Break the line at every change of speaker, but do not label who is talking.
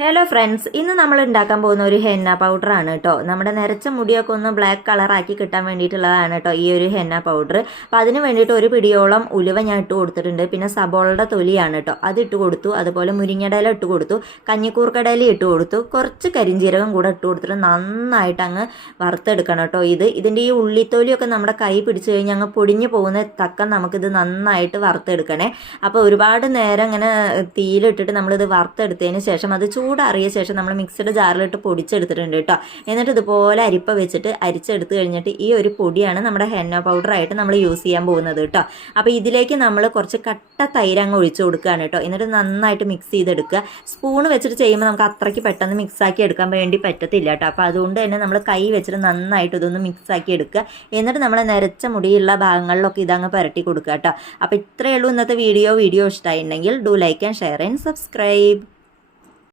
Hello friends ഇന്ന് നമ്മൾ ഉണ്ടാക്കാൻ പോകുന്ന ഒരു ഹെന്ന പൗഡർ ആണ് കേട്ടോ നമ്മുടെ നിരച്ച മുടിയൊക്കെ ഒന്ന് ബ്ലാക്ക് കളറാക്കി കിട്ടാൻ വേണ്ടിയിട്ടുള്ളതാണ് കേട്ടോ ഈ ഒരു ഹെന്ന പൗഡർ അപ്പം അതിന് വേണ്ടിയിട്ട് ഒരു പിടിയോളം ഉലുവ ഞാൻ ഇട്ട് കൊടുത്തിട്ടുണ്ട്. പിന്നെ സബോളയുടെ തൊലിയാണ് കേട്ടോ അത് ഇട്ട് കൊടുത്തു. അതുപോലെ മുരിങ്ങടയില ഇട്ട് കൊടുത്തു. കഞ്ഞിക്കൂർക്കടയില ഇട്ട് കൊടുത്തു. കുറച്ച് കരിഞ്ചീരകം കൂടെ ഇട്ട് കൊടുത്തിട്ട് നന്നായിട്ട് അങ്ങ് വറുത്തെടുക്കണം കേട്ടോ ഇത്. ഇതിന്റെ ഈ ഉള്ളിത്തൊലിയൊക്കെ നമ്മുടെ കൈ പിടിച്ചു കഴിഞ്ഞാൽ അങ്ങ് പൊടിഞ്ഞു പോകുന്ന തക്കം നമുക്കിത് നന്നായിട്ട് വറുത്തെടുക്കണേ. അപ്പോൾ ഒരുപാട് നേരം ഇങ്ങനെ തീയിലിട്ടിട്ട് നമ്മളിത് വറുത്തെടുത്തതിന് ശേഷം അത് ചൂടാറിയ ശേഷം നമ്മൾ മിക്സിയുടെ ജാറിലിട്ട് പൊടിച്ചെടുത്തിട്ടുണ്ട് കേട്ടോ. എന്നിട്ട് ഇതുപോലെ അരിപ്പ വെച്ചിട്ട് അരിച്ചെടുത്ത് കഴിഞ്ഞിട്ട് ഈ ഒരു പൊടിയാണ് നമ്മുടെ ഹെന്ന പൗഡറായിട്ട് നമ്മൾ യൂസ് ചെയ്യാൻ പോകുന്നത് കേട്ടോ. അപ്പോൾ ഇതിലേക്ക് നമ്മൾ കുറച്ച് കട്ട തൈര് അങ്ങ് ഒഴിച്ചു കൊടുക്കുകയാണ് കേട്ടോ. എന്നിട്ട് നന്നായിട്ട് മിക്സ് ചെയ്തെടുക്കുക. സ്പൂൺ വെച്ചിട്ട് ചെയ്യുമ്പോൾ നമുക്ക് അത്രയ്ക്ക് പെട്ടെന്ന് മിക്സ് ആക്കി എടുക്കാൻ വേണ്ടി പറ്റത്തില്ല കേട്ടോ. അപ്പോൾ അതുകൊണ്ട് തന്നെ നമ്മൾ കൈ വെച്ചിട്ട് നന്നായിട്ട് ഇതൊന്ന് മിക്സ് ആക്കി എടുക്കുക. എന്നിട്ട് നമ്മൾ നിരച്ച മുടിയുള്ള ഭാഗങ്ങളിലൊക്കെ ഇതങ്ങ് പുരട്ടി കൊടുക്കുക കേട്ടോ. അപ്പോൾ ഇത്രയേ ഉള്ളൂ ഇന്നത്തെ വീഡിയോ. വീഡിയോ ഇഷ്ടമായിട്ടുണ്ടെങ്കിൽ do like and share and subscribe